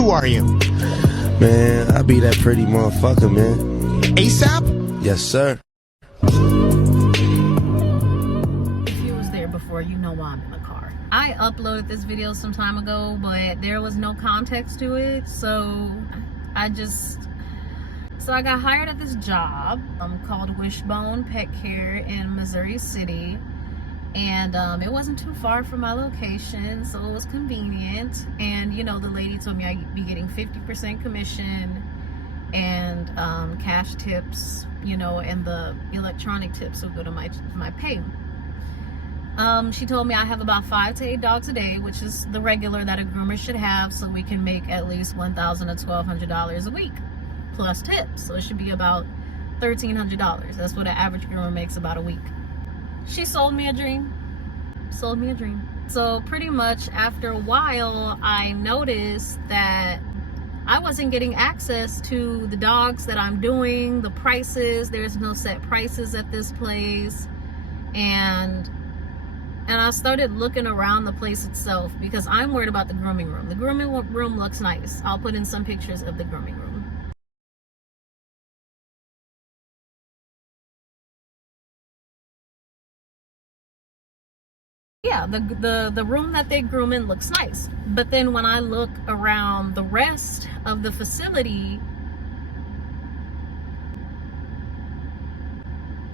Who are you? Man, I be that pretty motherfucker, man. ASAP? Yes, sir. If you was there before, you know why I'm in the car. I uploaded this video some time ago, but there was no context to it, so I got hired at this job called Wishbone Pet Care in Missouri City, and it wasn't too far from my location, so it was convenient. And you know, the lady told me I'd be getting 50% commission and cash tips, you know, and the electronic tips would go to my pay. She told me I have about 5 to 8 dogs a day, which is the regular that a groomer should have, so we can make at least $1,000 to $1,200 a week plus tips. So it should be about $1,300. That's what an average groomer makes about a week. She sold me a dream. Sold me a dream. So pretty much after a while, I noticed that I wasn't getting access to the dogs that I'm doing, the prices. There's no set prices at this place. And I started looking around the place itself because I'm worried about the grooming room. The grooming room looks nice. I'll put in some pictures of the grooming room. Yeah, the room that they groom in looks nice. But then when I look around the rest of the facility,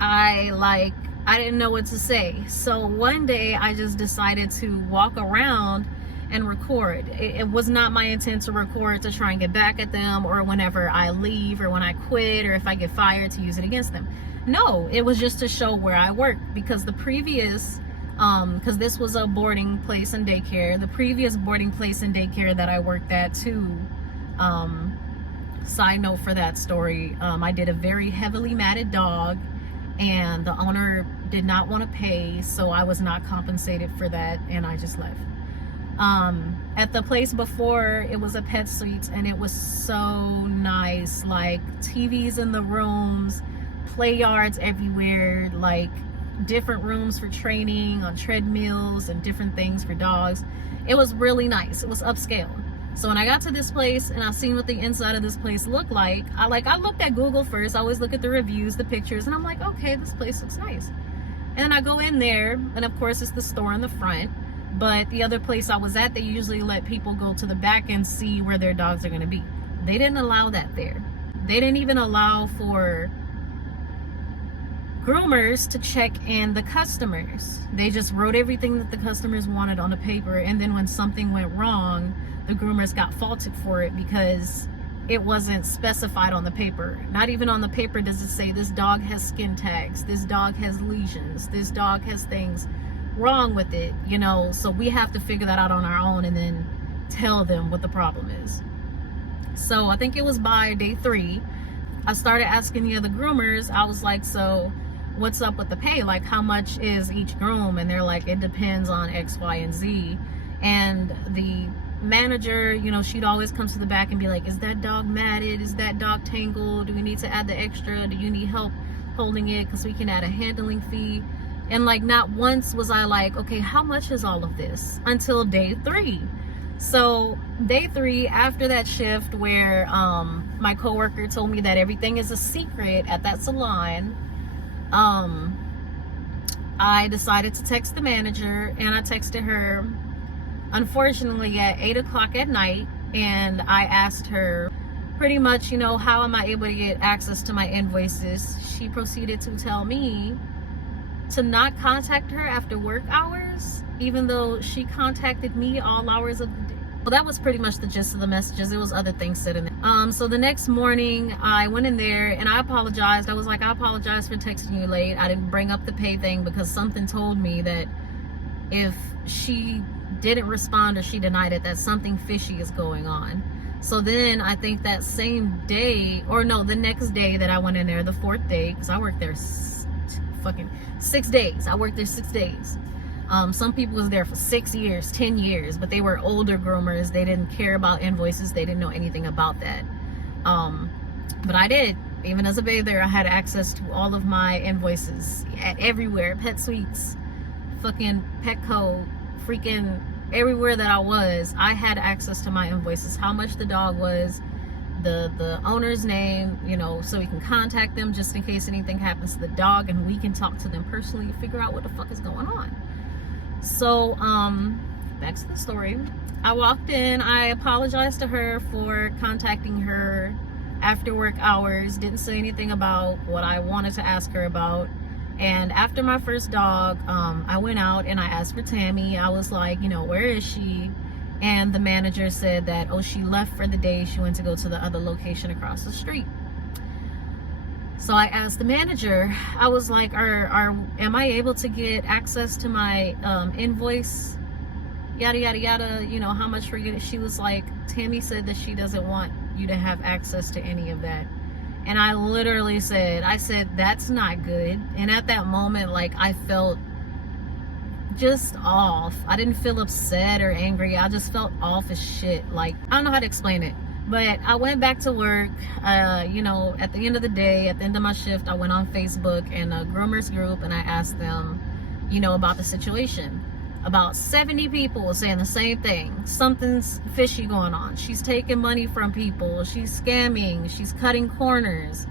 I didn't know what to say. So one day I just decided to walk around and record. It was not my intent to record to try and get back at them, or whenever I leave, or when I quit, or if I get fired to use it against them. No, it was just to show where I work, because the previous because this was a boarding place and daycare. The previous boarding place and daycare that I worked at too, side note for that story, I did a very heavily matted dog, and the owner did not want to pay, so I was not compensated for that, and I just left. At the place before, it was a pet suite, and it was so nice, like TVs in the rooms, play yards everywhere, like different rooms for training on treadmills and different things for dogs. It was really nice. It was upscale. So when I got to this place and I seen what the inside of this place looked like, I looked at Google first. I always look at the reviews, the pictures, and I'm like, okay, this place looks nice. And I go in there, and of course it's the store in the front, but the other place I was at, they usually let people go to the back and see where their dogs are going to be. They didn't allow that there. They didn't even allow for groomers to check in the customers. They just wrote everything that the customers wanted on the paper, and then when something went wrong, the groomers got faulted for it because it wasn't specified on the paper. Not even on the paper does it say this dog has skin tags, this dog has lesions, this dog has things wrong with it, you know. So we have to figure that out on our own and then tell them what the problem is. So I think it was by day 3, I started asking the other groomers. I was like, so what's up with the pay? Like, how much is each groom? And they're like, it depends on X, Y, and Z. And the manager, you know, she'd always come to the back and be like, is that dog matted? Is that dog tangled? Do we need to add the extra? Do you need help holding it? Because we can add a handling fee. And like, not once was I like, okay, how much is all of this? Until day 3. So day 3, after that shift where my coworker told me that everything is a secret at that salon, I decided to text the manager, and I texted her, unfortunately, at 8 o'clock at night, and I asked her pretty much, you know, how am I able to get access to my invoices? She proceeded to tell me to not contact her after work hours, even though she contacted me all hours of the day. Well, that was pretty much the gist of the messages. There was other things said in there. So the next morning, I went in there and I apologized. I was like, I apologize for texting you late. I didn't bring up the pay thing because something told me that if she didn't respond or she denied it, that something fishy is going on. So then I think that same day, or no, the next day that I went in there, the 4th day, because I worked there fucking 6 days. I worked there 6 days. Some people was there for 6 years, 10 years, but they were older groomers. They didn't care about invoices. They didn't know anything about that. But I did. Even as a bather, I had access to all of my invoices at everywhere. Pet Suites, fucking Petco, freaking everywhere that I was, I had access to my invoices, how much the dog was, the owner's name, you know, so we can contact them just in case anything happens to the dog, and we can talk to them personally and figure out what the fuck is going on. So back to the story. I walked in, I apologized to her for contacting her after work hours, didn't say anything about what I wanted to ask her about. And after my first dog, I went out and I asked for Tammy. I was like, you know, where is she? And the manager said that, oh, she left for the day. She went to go to the other location across the street. So I asked the manager, I was like, am I able to get access to my invoice? Yada, yada, yada, you know, how much we're getting. She was like, Tammy said that she doesn't want you to have access to any of that. And I literally said, that's not good. And at that moment, like, I felt just off. I didn't feel upset or angry. I just felt off as shit. Like, I don't know how to explain it. But I went back to work, you know, at the end of the day, at the end of my shift, I went on Facebook and a groomers group, and I asked them, you know, about the situation. About 70 people were saying the same thing. Something's fishy going on. She's taking money from people. She's scamming. She's cutting corners.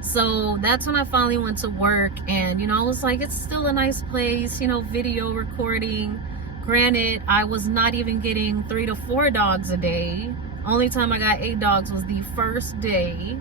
So that's when I finally went to work, and, you know, I was like, it's still a nice place, you know, video recording. Granted, I was not even getting 3 to 4 dogs a day. Only time I got 8 dogs was the first day.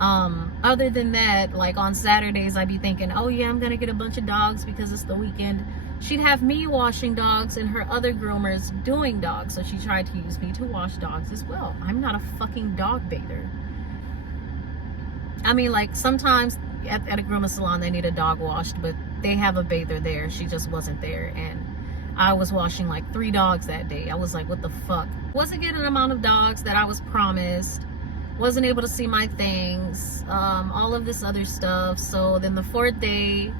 Other than that, like on Saturdays, I'd be thinking, oh yeah, I'm gonna get a bunch of dogs because it's the weekend. She'd have me washing dogs and her other groomers doing dogs. So she tried to use me to wash dogs as well. I'm not a fucking dog bather. I mean, like, sometimes at a groomer salon, they need a dog washed, but they have a bather there. She just wasn't there. And I was washing like 3 dogs that day. I was like, what the fuck? Wasn't getting the amount of dogs that I was promised. Wasn't able to see my things. All of this other stuff. So then the 4th day,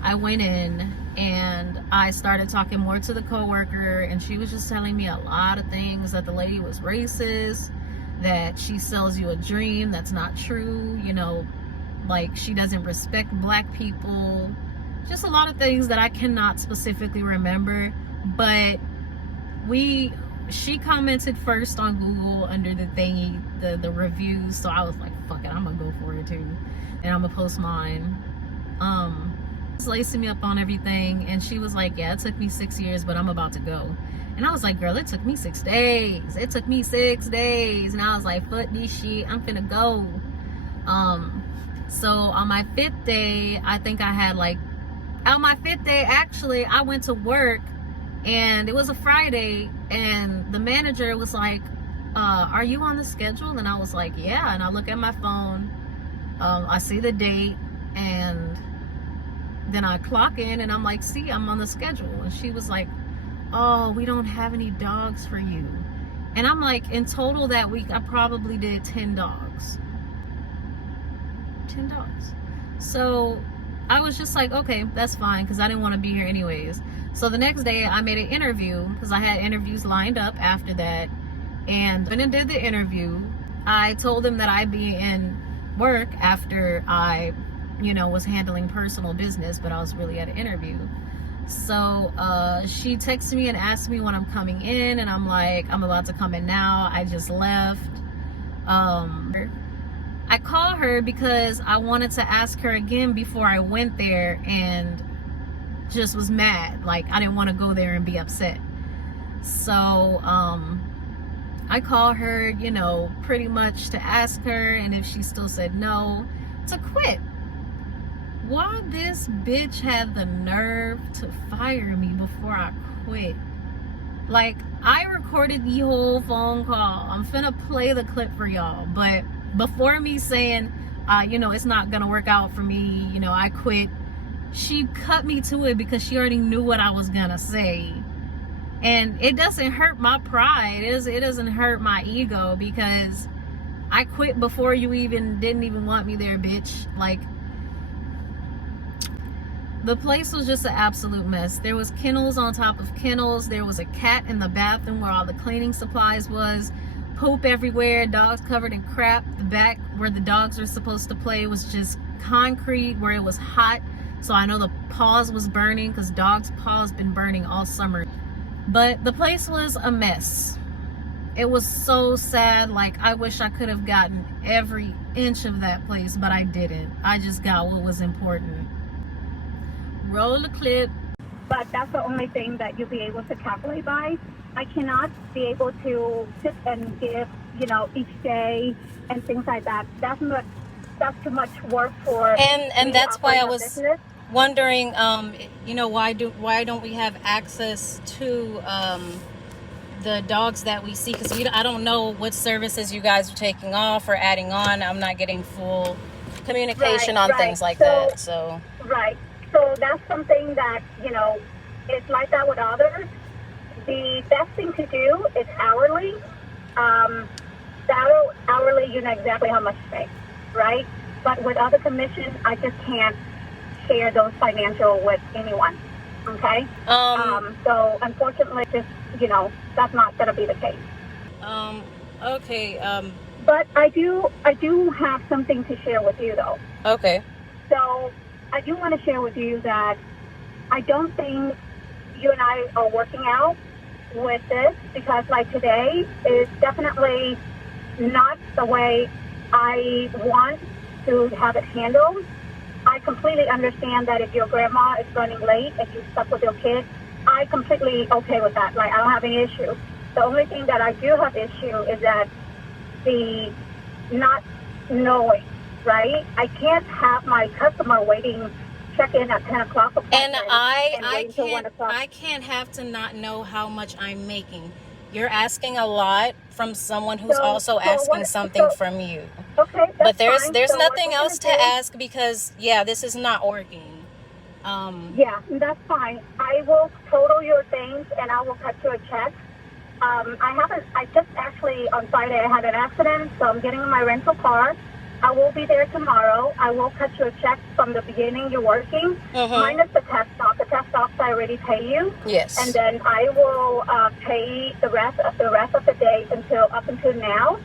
I went in and I started talking more to the coworker, and she was just telling me a lot of things, that the lady was racist, that she sells you a dream that's not true, you know, like she doesn't respect black people, just a lot of things that I cannot specifically remember. But she commented first on Google under the thingy, the reviews, so I was like, fuck it, I'm gonna go for it too, and I'm gonna post mine. Lacing me up on everything, and she was like, yeah, it took me 6 years, but I'm about to go. And I was like, girl, it took me 6 days. It took me 6 days. And I was like, fuck this shit, I'm finna go. So on my 5th day, I think I had like, on my 5th day, actually, I went to work, and it was a Friday, and the manager was like, are you on the schedule? And I was like, yeah. And I look at my phone, I see the date, and then I clock in, and I'm like, see, I'm on the schedule. And she was like, oh, we don't have any dogs for you. And I'm like, in total that week, I probably did 10 dogs. 10 dogs. So I was just like, okay, that's fine, because I didn't want to be here anyways. So the next day, I made an interview, because I had interviews lined up after that. And when I did the interview, I told them that I'd be in work after I, you know, was handling personal business, but I was really at an interview. So she texted me and asked me when I'm coming in, and I'm like, I'm about to come in now, I just left. I called her because I wanted to ask her again before I went there, and just was mad. Like, I didn't want to go there and be upset. So I called her, you know, pretty much to ask her, and if she still said no, to quit. Why this bitch had the nerve to fire me before I quit? Like, I recorded the whole phone call. I'm finna play the clip for y'all. But before me saying, you know, it's not gonna work out for me, you know, I quit, she cut me to it because she already knew what I was gonna say. And it doesn't hurt my pride. It doesn't hurt my ego, because I quit before you didn't even want me there, bitch. Like, the place was just an absolute mess. There was kennels on top of kennels. There was a cat in the bathroom where all the cleaning supplies was. Poop everywhere. Dogs covered in crap. The back where the dogs were supposed to play was just concrete where it was hot. So I know the paws was burning, because dogs' paws been burning all summer. But the place was a mess. It was so sad. Like, I wish I could have gotten every inch of that place, but I didn't. I just got what was important. Roll the clip. But that's the only thing that you'll be able to calculate by. I cannot be able to sit and give, each day and things like that. That's too much work for And that's why I was business. wondering, why don't we have access to the dogs that we see? Because I don't know what services you guys are taking off or adding on. I'm not getting full communication on things like that. So right. So that's something that is like that with others. The best thing to do is hourly. Hourly, you know exactly how much to pay, right? But with other commissions, I just can't share those financial with anyone. Okay. So unfortunately, just that's not going to be the case. Okay. But I do have something to share with you, though. Okay. So I do want to share with you that I don't think you and I are working out with this, because like today is definitely not the way I want to have it handled. I completely understand that if your grandma is running late and you're stuck with your kids, I completely okay with that. Like, I don't have any issue. The only thing that I do have issue is that the not knowing, right? I can't have my customer waiting, check in at 10 o'clock. And I can't have to not know how much I'm making. You're asking a lot from someone who's also asking something from you. Okay, but there's nothing else to ask, because this is not working. Yeah, that's fine. I will total your things and I will cut you a check. I just actually on Friday I had an accident, so I'm getting in my rental car. I will be there tomorrow. I will cut you a check from the beginning you're working, minus the tax off. The tax off I already pay you. Yes. And then I will pay the rest of the day up until now.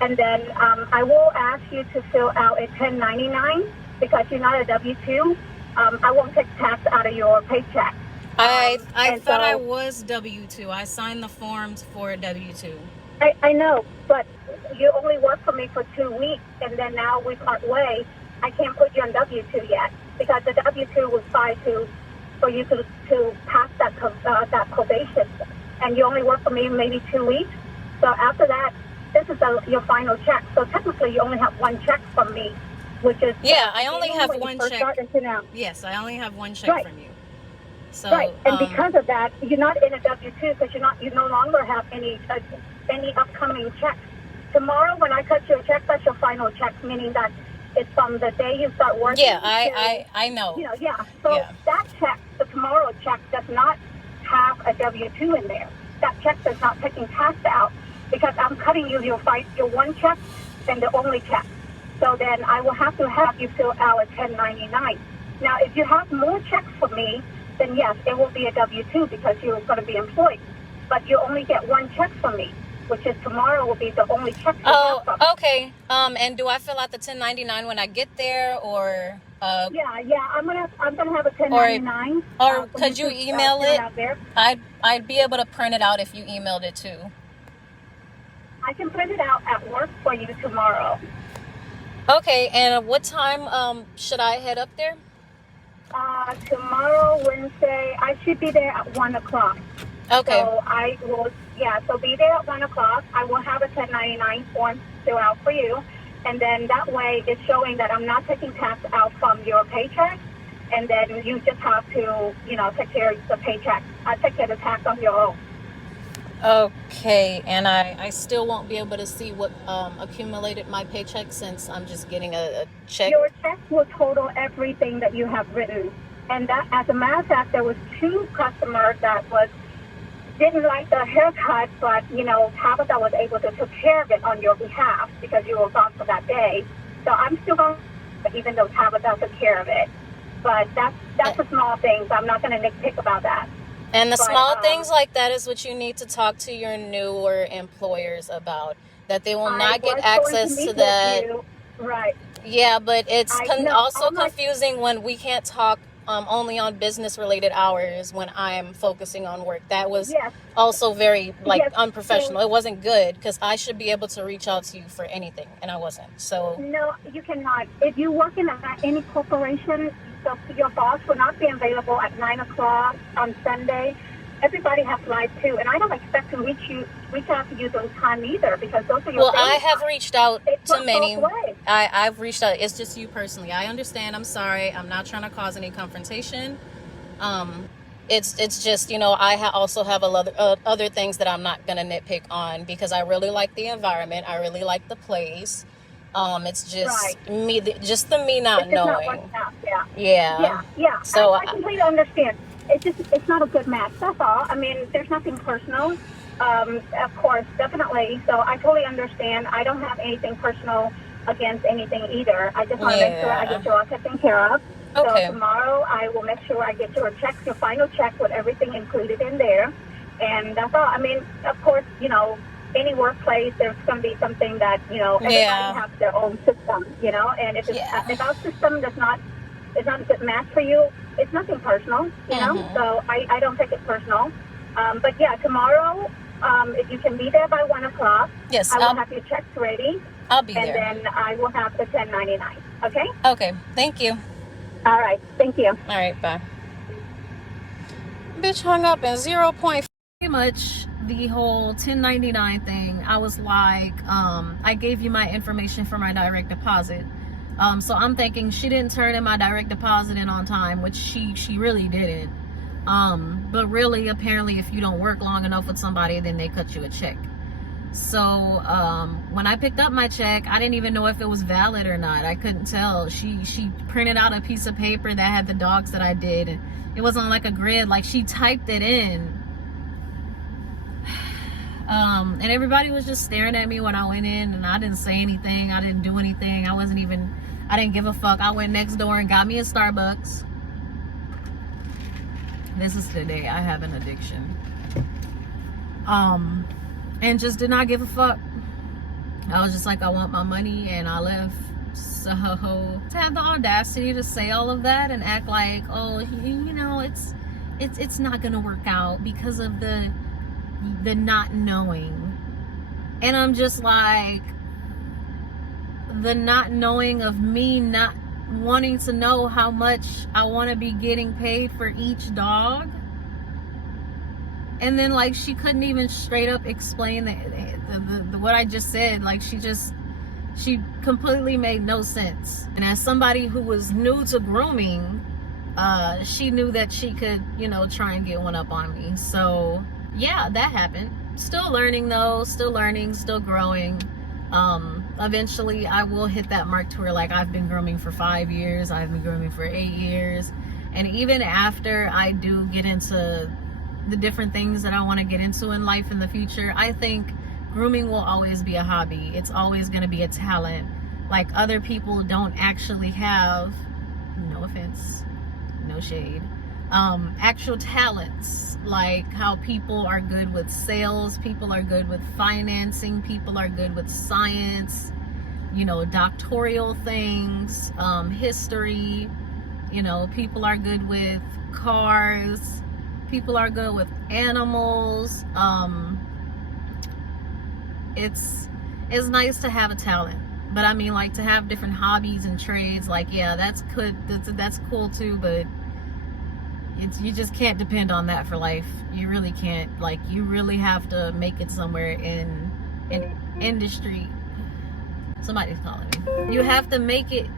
And then I will ask you to fill out a 1099, because you're not a W-2. I won't take tax out of your paycheck. I thought I was W-2. I signed the forms for a W-2. I know, but you only work for me for 2 weeks, and then now we part ways. I can't put you on W-2 yet, because the W-2 was tied for you to pass that probation, and you only work for me maybe 2 weeks. So after that, this is your final check. So technically, you only have one check from me, which is I only have one check. Yes, I only have one check from you. So, right, and because of that, you're not in a W-2, because you no longer have any upcoming checks. Tomorrow, when I cut your check, that's your final check, meaning that it's from the day you start working. Yeah, I know. So that check, the tomorrow check, does not have a W-2 in there. That check does not taking tax out, because I'm cutting you your one check and the only check. So then I will have to have you fill out a 1099. Now, if you have more checks for me, then yes, it will be a W-2, because you're going to be employed. But you only get one check from me, which is tomorrow will be the only check. Okay. And do I fill out the 1099 when I get there, or? Yeah. I'm gonna have a 1099. Or could you email it? I'd be able to print it out if you emailed it too. I can print it out at work for you tomorrow. Okay. And what time should I head up there? Tomorrow, Wednesday, I should be there at 1 o'clock. Okay. So I will, so be there at 1 o'clock. I will have a 1099 form fill out for you. And then that way it's showing that I'm not taking tax out from your paycheck. And then you just have to, take care of the paycheck. Take care of the tax on your own. Okay. And I still won't be able to see what accumulated my paycheck, since I'm just getting a check. Your check will total everything that you have written. And that, as a matter of fact, there was 2 customers that didn't like the haircut, but Tabitha was able to take care of it on your behalf, because you were gone for that day. So I'm still going to, even though Tabitha took care of it. But that's the small things. I'm not going to nitpick about that. And small things like that is what you need to talk to your newer employers about, that they will not get access to that. Right. Yeah, but it's also confusing when we can't talk only on business related hours when I'm focusing on work. That was Yes. also very Yes. unprofessional. It wasn't good because I should be able to reach out to you for anything, and I wasn't. So No, you cannot. If you work in any corporation, your boss will not be available at 9 o'clock on Sunday. Everybody has life too, and I don't expect to reach out to you those time either, because those are your. Well, I have reached out to many. Both ways. I've reached out. It's just you personally. I understand. I'm sorry. I'm not trying to cause any confrontation. It's just, I also have other things that I'm not gonna nitpick on, because I really like the environment. I really like the place. It's just me, the me not knowing. Yeah. So I completely understand. It's not a good match. That's all. I mean, there's nothing personal. Of course, definitely. So I totally understand. I don't have anything personal against anything either. I just want to make sure I get you all taken care of. Okay. So tomorrow I will make sure I get your final check with everything included in there. And that's all. I mean, of course, any workplace, there's going to be something that, everybody has their own system, and if our system is not a good match for you, it's nothing personal, so I don't take it personal. But yeah, tomorrow, if you can be there by 1 o'clock, yes, I will have your checks ready. I'll be there. And then I will have the 1099, okay? Okay, thank you. All right, thank you. All right, bye. Bitch hung up in 0. Pretty much the whole 1099 thing, I was like, I gave you my information for my direct deposit. So I'm thinking she didn't turn in my direct deposit in on time, which she really didn't. But really, apparently, if you don't work long enough with somebody, then they cut you a check. So when I picked up my check, I didn't even know if it was valid or not. I couldn't tell. She printed out a piece of paper that had the dogs that I did, and it was on like a grid. Like, she typed it in. And everybody was just staring at me when I went in, and I didn't say anything. I didn't do anything. I didn't give a fuck. I went next door and got me a Starbucks. This is the day I have an addiction. And just did not give a fuck. I was just like, I want my money, and I left. So to have the audacity to say all of that and act like, oh, it's not gonna work out because of the not knowing. And I'm just like, the not knowing of me not wanting to know how much I want to be getting paid for each dog. And then, like, she couldn't even straight up explain the what I just said. Like, she completely made no sense. And as somebody who was new to grooming, she knew that she could, try and get one up on me. So yeah, that happened. Still learning though, still growing. Eventually I will hit that mark to where, like, I've been grooming for 5 years, I've been grooming for 8 years. And even after I do get into the different things that I want to get into in life in the future, I think grooming will always be a hobby. It's always going to be a talent. Like, other people don't actually have, no offense, no shade, actual talents. Like how people are good with sales, people are good with financing, people are good with science, doctoral things, history, people are good with cars, people are good with animals. It's nice to have a talent, but I mean, like, to have different hobbies and trades, like, yeah, that's good, that's cool too, but you just can't depend on that for life. You really can't. Like, you really have to make it somewhere in industry. Somebody's calling me. You have to make it.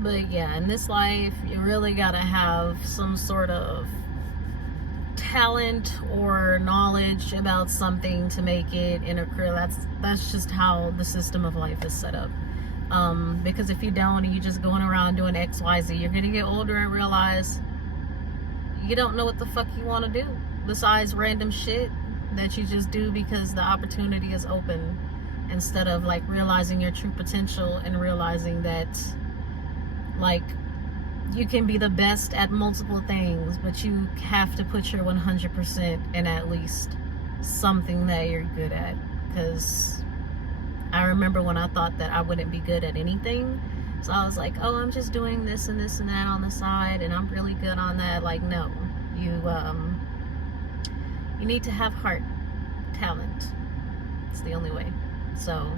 But yeah, in this life, you really gotta have some sort of talent or knowledge about something to make it in a career. That's just how the system of life is set up. Because if you don't, and you're just going around doing XYZ, you're gonna get older and realize you don't know what the fuck you want to do besides random shit that you just do because the opportunity is open, instead of, like, realizing your true potential and realizing that, like, you can be the best at multiple things, but you have to put your 100% in at least something that you're good at, because I remember when I thought that I wouldn't be good at anything. So I was like, oh, I'm just doing this and this and that on the side, and I'm really good on that. Like, no, you need to have heart, talent. It's the only way. So,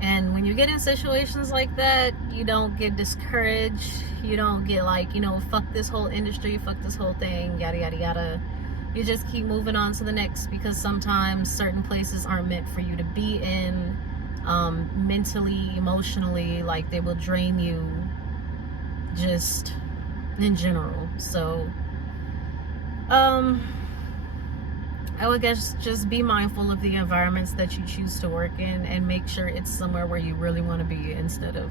and when you get in situations like that, you don't get discouraged. You don't get like, you know, fuck this whole industry, fuck this whole thing, yada, yada, yada. You just keep moving on to the next, because sometimes certain places aren't meant for you to be in, mentally, emotionally. Like, they will drain you just in general. So, I would guess just be mindful of the environments that you choose to work in, and make sure it's somewhere where you really want to be, instead of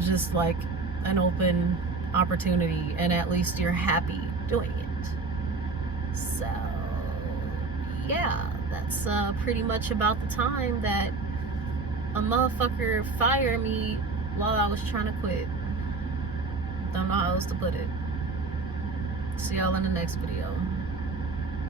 just like an open opportunity, and at least you're happy doing it. So yeah, that's pretty much about the time that a motherfucker fired me while I was trying to quit. Don't know how else to put it. See y'all in the next video.